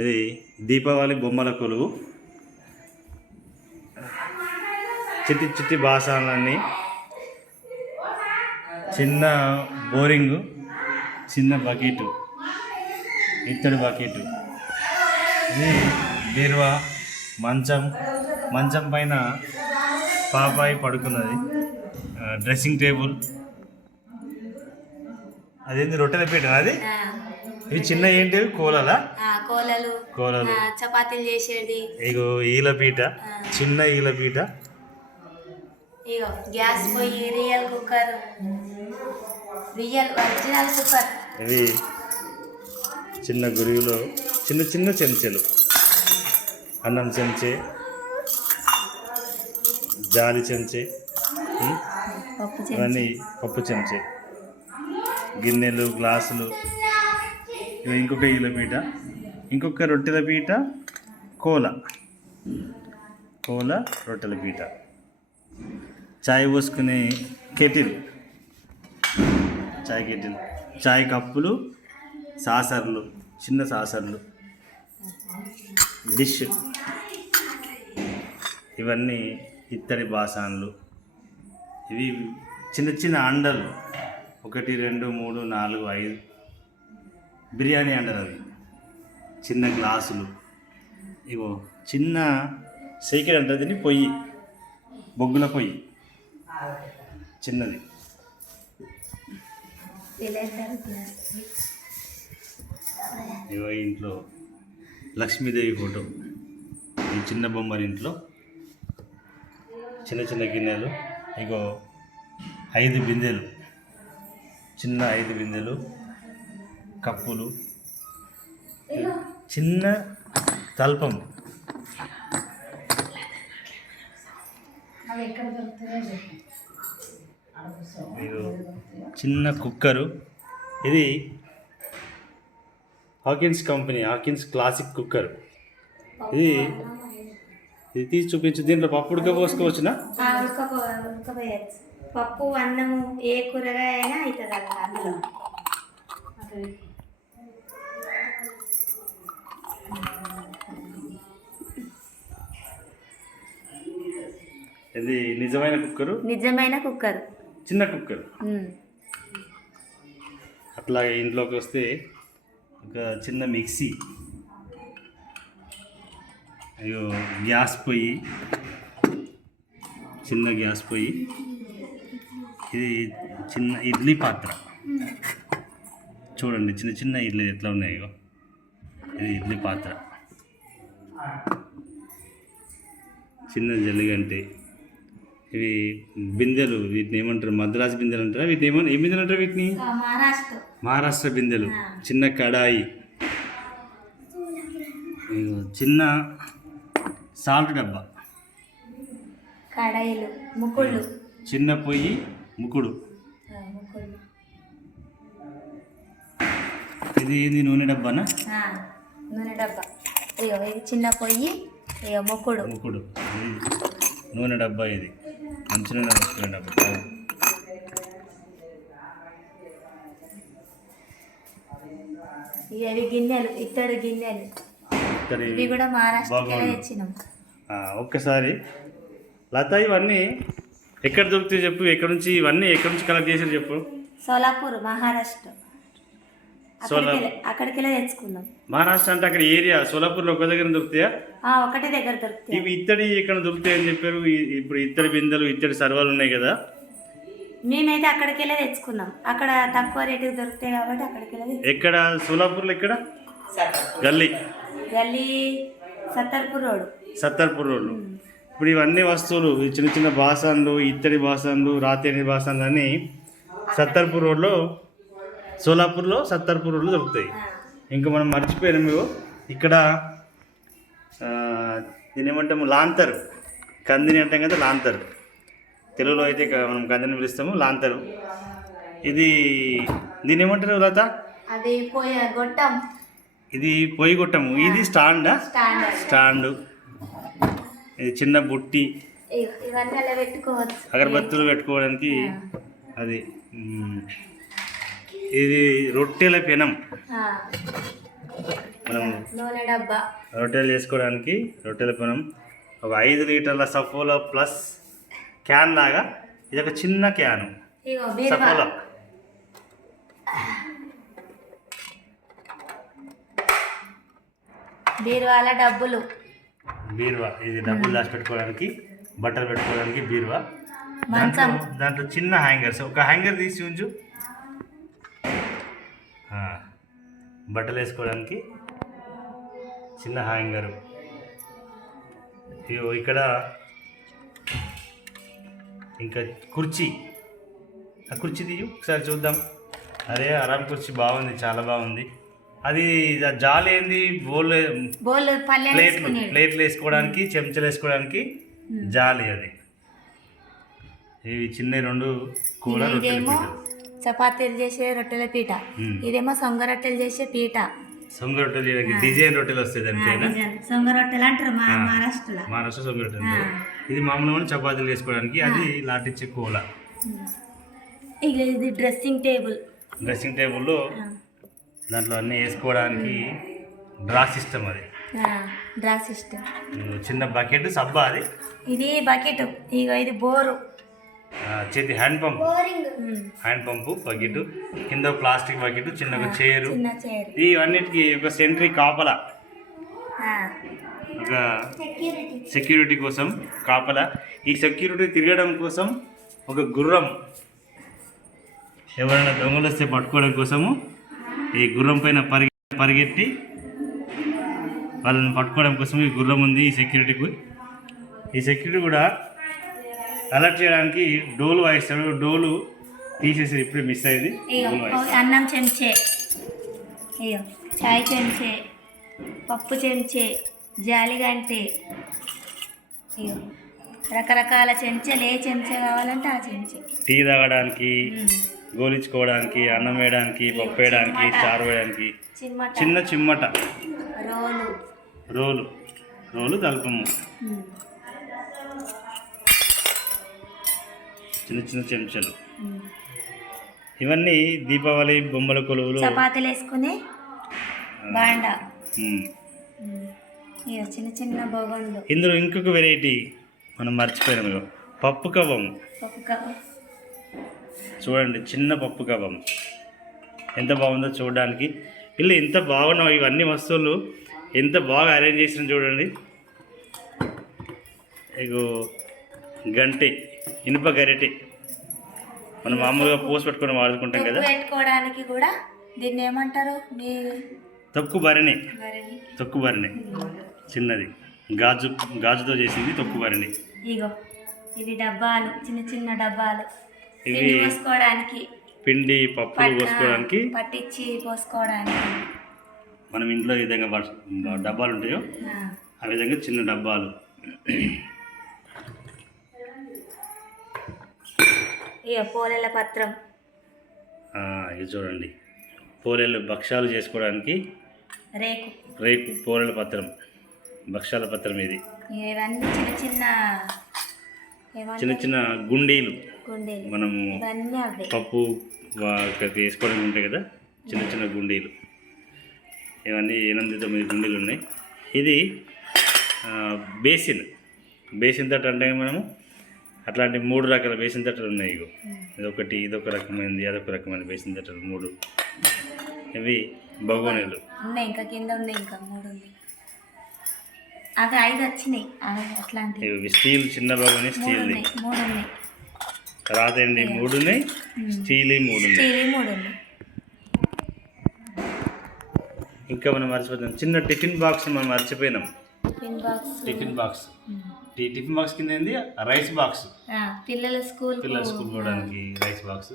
ఇది దీపావళి బొమ్మల కొలువు. చిట్టి చిట్టి బాసాలన్నీ చిన్న బోరింగు చిన్న బకెట్ ఇత్తడి బకెట్. ఇది బీరువా మంచం. మంచం పైన పాపాయి పడుకున్నది. Dressing table. అదేంది రొట్టెల పీట అది? ఇవి చిన్న ఏంటి? కోలలా? కోలలు. కోలలు. చపాతీలు చేసేది. ఇగో ఈల పీట. చిన్న ఈల పీట. ఇగో గ్యాస్ పొయ్యి real cooker. Real original cooker. ఇవి చిన్న గురువులో చిన్న చిన్న చెంచాలు. అన్నం చెంచే జాలి చెంచే ఇవన్నీ పప్పు చెంచే. గిన్నెలు గ్లాసులు. ఇంకొక ఈల పీట. ఇంకొక రొట్టెల పీట కోల. కోల రొట్టెల పీట. చాయ్ పోసుకునే కెటిల్. చాయ్ కెటిల్. చాయ్ కప్పులు సాసర్లు చిన్న సాసర్లు. డిష్. ఇవన్నీ ఇత్తడి బాసాన్లు. ఇవి చిన్న చిన్న అండలు. ఒకటి రెండు మూడు నాలుగు ఐదు బిర్యానీ అంటారు అవి చిన్న గ్లాసులు. ఇగో చిన్న సైకిల్ అంటుంది తిని పొయ్యి. బొగ్గుల పొయ్యి. చిన్నది. ఇగో ఇంట్లో లక్ష్మీదేవి ఫోటో. ఈ చిన్న బొమ్మల ఇంట్లో చిన్న చిన్న గిన్నెలు ఇగో ఐదు బిందెలు. చిన్న ఐదు బిందెలు కప్పులు. చిన్న తల్పం. చిన్న కుక్కరు. ఇది Hawkins company Hawkins classic cooker. ఇది ఇది తీసి చూపించు. దీంట్లో పప్పు ఉడకపోయచ్చు. పప్పు అన్నము ఏ కూరగాయ అయినా అవుతుంది అందులో. ఇది నిజమైన కుక్కరు? నిజమైన కుక్కర్. చిన్న కుక్కర్? అట్లాగే ఇంట్లోకి వస్తే ఒక చిన్న మిక్సీ. అయ్యో గ్యాస్ పొయ్యి. చిన్న గ్యాస్ పొయ్యి. ఇది చిన్న ఇడ్లీ పాత్ర. చూడండి చిన్న చిన్న ఇడ్లీ ఎట్లా ఉన్నాయో ఇది ఇడ్లీ పాత్ర. చిన్న జల్లిగంటే. ఇవి బిందెలు వీటిని ఏమంటారు? మద్రాసు బిందెలు అంటారా? వీటిని ఏమన్నా ఏ బిందెలు అంటారు వీటిని? మహారాష్ట్ర. బిందెలు. చిన్న కడాయి. చిన్న సాల్ట్ డబ్బా. కడాయిలు ముకుళ్ళు. చిన్న పొయ్యి ముకుడు. ఇది ఏంది? నూనె డబ్బానా? నూనె డబ్బా. ఇగో ఇది చిన్న పొయ్యి ముక్కుడు ముకుడు. ఇది నూనె డబ్బా ఇది. మంచి నూనె పోసుకునే డబ్బా ఇక ఇవి గిన్నెలు ఇత్తడి గిన్నెలు. ఇవి కూడా. తెచ్చినాం. ఆ, ఒక్కసారి. లత ఇవన్నీ ఎక్కడ దొరుకుతాయి చెప్పు. ఎక్కడ నుంచి ఇవన్నీ ఎక్కడ నుంచి కలెక్ట్ చేసారు చెప్పు. సోలాపూర్ మహారాష్ట్ర. అక్కడికి అక్కడికెళ్ళి తెచ్చుకున్నాం మహారాష్ట్ర అంటే అక్కడ ఏరియా సోలాపూర్లో ఒక దగ్గర దొరుకుతాయా? ఆ, ఒకటే దగ్గర దొరుకుతాయి. ఇవి ఇత్తడి ఇక్కడ దొరుకుతాయి అని చెప్పారు. ఇప్పుడు ఇత్తడి బిందెలు ఇత్తడి సర్వాలు ఉన్నాయి కదా. మేమైతే అక్కడికి వెళ్ళి తెచ్చుకున్నాం. అక్కడ తక్కువ రేటుకి దొరుకుతాయి కాబట్టి అక్కడికి వెళ్ళి ఎక్కడ? సోలాపూర్లో ఎక్కడ? గల్లీ. గల్లీ సత్తర్పూర్ రోడ్. సత్తర్పూర్ రోడ్లు ఇప్పుడు ఇవన్నీ వస్తువులు ఈ చిన్న చిన్న బాసన్లు ఇత్తడి బాసన్లు రాతేని బాసన్లు అన్నీ సత్తర్పూర్ రోడ్లో సోలాపూర్లో సత్తర్పూర్ రోడ్లో దొరుకుతాయి ఇంకా మనం మర్చిపోయినాం మేము ఇక్కడ ఆ, దీన్ని ఏమంటాము లాంతరు. కందిని అంటాం కదా లాంతరు. తెలుగులో అయితే మనం కందిని పిలుస్తాము లాంతరు. ఇది దీన్ని ఏమంటారు లత? అది గొట్టం. ఇది పొయ్యి కొట్టము ఇది స్టాండా? స్టాండు ఇది చిన్న బుట్టి. అగరబత్తులు పెట్టుకోవడానికి అది. ఇది రొట్టెల పెనం. మనం రొట్టెలు చేసుకోవడానికి రొట్టెల పెనం. ఒక ఐదు లీటర్ల సఫోలో ప్లస్ క్యాన్ లాగా ఇది ఒక చిన్న క్యాను. సఫోలో. బీరువాల డబ్బులు. బీరువా. ఇది డబ్బులు దాచిపెట్టుకోవడానికి బట్టలు పెట్టుకోవడానికి బీరువా. దాంట్లో చిన్న హ్యాంగర్స్. ఒక హ్యాంగర్ తీసి ఉంచు ఆ, బట్టలు వేసుకోవడానికి చిన్న హ్యాంగరు. ఇక్కడ ఇంకా కుర్చీ. ఆ కుర్చీ తీయు ఒకసారి చూద్దాం. అరే ఆరామ్ కుర్చీ బాగుంది చాలా బాగుంది. అది జాలి ఏంది? బోల్ ప్లేట్లు ప్లేట్లు వేసుకోవడానికి చెంచాలు వేసుకోవడానికి జాలి అది. ఇవి చిన్న రెండు పీటలు. చపాతీలు చేసే రొట్టెల పీట. ఇదేమో సొంగ రొట్టెలు చేసే పీట. సొంగ రొట్టెలు డిజైన్ రొట్టెలు వస్తాయి అంతేనా సొంగ రొట్టెలు అంటారు మా. మహారాష్ట్రలో. మహారాష్ట్ర సొంగ రొట్టెలు ఇది మామూలుగా చపాతీలు వేసుకోవడానికి అది లాటిచ్చే కూల ఇది డ్రెస్సింగ్ టేబుల్. డ్రెస్సింగ్ టేబుల్లో దాంట్లో అన్నీ వేసుకోవడానికి డ్రా సిస్టమ్ అది. Draw system. చిన్న బకెట్ సబ్బా అది. ఇది బకెట్. ఇగో ఇది బోరు. చేతి hand pump. Hand pump bucket కింద ప్లాస్టిక్ బకెట్ చిన్న ఒక చైరు. చిన్న చైర్. ఇవన్నిటికి ఒక సెంట్రీ కాపల. ఒక సెక్యూరిటీ కోసం కాపల. ఈ సెక్యూరిటీ తిరగడం కోసం ఒక గుర్రం. ఎవరైనా దొంగలు వస్తే పట్టుకోవడం కోసము ఈ గుర్రం పైన పరిగె పరిగెత్తి వాళ్ళని పట్టుకోవడం కోసం ఈ గుర్రం ఉంది ఈ సెక్యూరిటీకి. ఈ సెక్యూరిటీ కూడా అలర్ట్ చేయడానికి డోలు వాయిస్తాడు. డోలు తీసేసి ఇప్పుడే మిస్ అయింది. అన్నం చెంచే. చాయ్ చెంచే పప్పు చెంచే జాలిగంటే ఇగో రకరకాల చెంచాలు ఏ చెంచా కావాలంటే ఆ చెంచే. టీ తాగడానికి. గోలించుకోవడానికి అన్నం వేయడానికి పప్పు వేయడానికి చారు వేయడానికి. చిన్న చిమ్మట. రోలు. రోలు. రోలు తలపము చిన్న చిన్న చెంచాలు. ఇవన్నీ దీపావళి బొమ్మల కొలువులు. చపాతీలు వేసుకుని బాండ. చిన్న చిన్న బొగండ్లు ఇందులో ఇంకొక వెరైటీ మనం మర్చిపోయినాం ఇగో. పప్పు కవ్వం. పప్పు కవ్వ. చూడండి చిన్న పప్పు కవ్వం. ఎంత బాగుందో చూడడానికి. ఇల్లు ఎంత బాగున్నావు ఇవన్నీ వస్తువులు ఎంత బాగా అరేంజ్ చేసిన చూడండి. ఇగో గంటె. ఇనుప గరిటె. మనం మామూలుగా పోసి పెట్టుకొని వాడుకుంటాం కదా. పెట్టుకోవడానికి కూడా దీన్ని ఏమంటారు? తొక్కు భరణి తొక్కు భరణి చిన్నది. గాజు గాజుతో చేసింది తొక్కు భరణి ఇగో ఇవి డబ్బాలు చిన్న చిన్న డబ్బాలు. ఇవి పిండి పోసుకోవడానికి పిండి పప్పులు పట్- పోసుకోవడానికి పట్టించి పోసుకోవడానికి. మనం ఇంట్లో ఏ విధంగా డబ్బాలు ఉంటాయో ఆ విధంగా చిన్న డబ్బాలు. ఇగో పోలేల పత్రం. ఇది చూడండి. పోలేలు భక్ష్యాలు చేసుకోవడానికి రేకు. రేపు పోలేల పత్రం. భక్ష్యాల పత్రం ఇది. ఇవన్నీ చిన్న చిన్న చిన్న చిన్న గుండీలు. మనము పప్పు వేసుకోవడానికి ఉంటాయి కదా చిన్న చిన్న గుండీలు. ఇవన్నీ ఎనిమిది తొమ్మిది గుండీలు ఉన్నాయి. ఇది బేసిన్. బేసిన్ తట్టు అంటే మనము అట్లాంటి మూడు రకాల బేసిన్ తట్టలు ఉన్నాయి ఇగో. ఇదొకటి ఇదొక రకమైనది అదొక రకమైన బేసిన్ తట్టలు మూడు. ఇవి బగోనీలు ఉన్నాయి ఇంకా కింద ఉన్నాయి ఇంకా మూడు ఉన్నాయి. అవి ఐదు వచ్చినాయి అవి అట్లాంటివి. ఇవి స్టీల్ చిన్న బగోని మూడు స్టీల్ది. ఉన్నాయి మూడు ఉన్నాయి. తర్వాత ఏంటి? మూడు ఉన్నాయి స్టీల్ మూడు ఉన్నాయి. స్టీల్ మూడు ఉన్నాయి. ఇంకా మనం మర్చిపోతాం. చిన్న టిఫిన్ బాక్స్ మనం మర్చిపోయినాం. Tiffin box. టిఫిన్ బాక్స్ కింద ఏంది? Rice box. పిల్లల స్కూల్ పిల్లల స్కూల్ పోవడానికి రైస్ బాక్స్.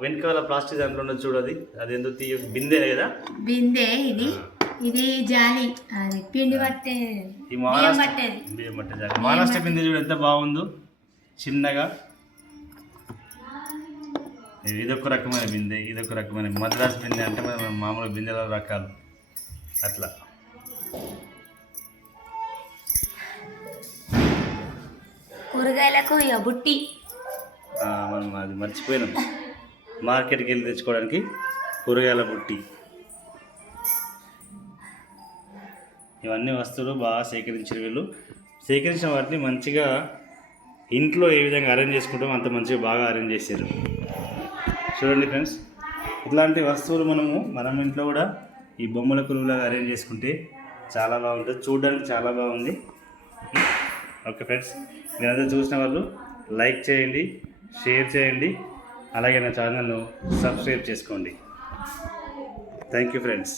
వెనకాల ప్లాస్టిక్ దాంట్లో ఉన్నది చూడది అదేందో తీయ బిందె కదా? బిందె ఇది. ఇది జాలి. అది పిండి పట్టే ఈ మహారాష్ట్ర పట్టేది. బియ్యం పట్టే జాగా. మహారాష్ట్ర బిందె చూడు ఎంత బాగుందో. చిన్నగా. ఇది ఇదొక రకమైన బిందె ఇదొక రకమైన మద్రాస్ బిందె అంటే మామూలు బిందెల రకాలు. అట్లా. కూరగాయలకు ఇక బుట్టి. మనం అది మర్చిపోయినాం. మార్కెట్కి వెళ్ళి తెచ్చుకోవడానికి కూరగాయల బుట్టి. ఇవన్నీ వస్తువులు బాగా సేకరించారు వీళ్ళు. సేకరించిన వాటిని మంచిగా ఇంట్లో ఏ విధంగా అరేంజ్ చేసుకుంటామో అంత మంచిగా బాగా అరేంజ్ చేశారు చూడండి ఫ్రెండ్స్ ఇట్లాంటి వస్తువులు మనము మనం ఇంట్లో కూడా ఈ బొమ్మల కురువులాగా అరేంజ్ చేసుకుంటే చాలా బాగుంటుంది. చూడడానికి చాలా బాగుంది. ఓకే ఫ్రెండ్స్ మీరందరూ చూసిన వాళ్ళు లైక్ చేయండి షేర్ చేయండి అలాగే నా ఛానల్ను సబ్స్క్రైబ్ చేసుకోండి. Thank you friends.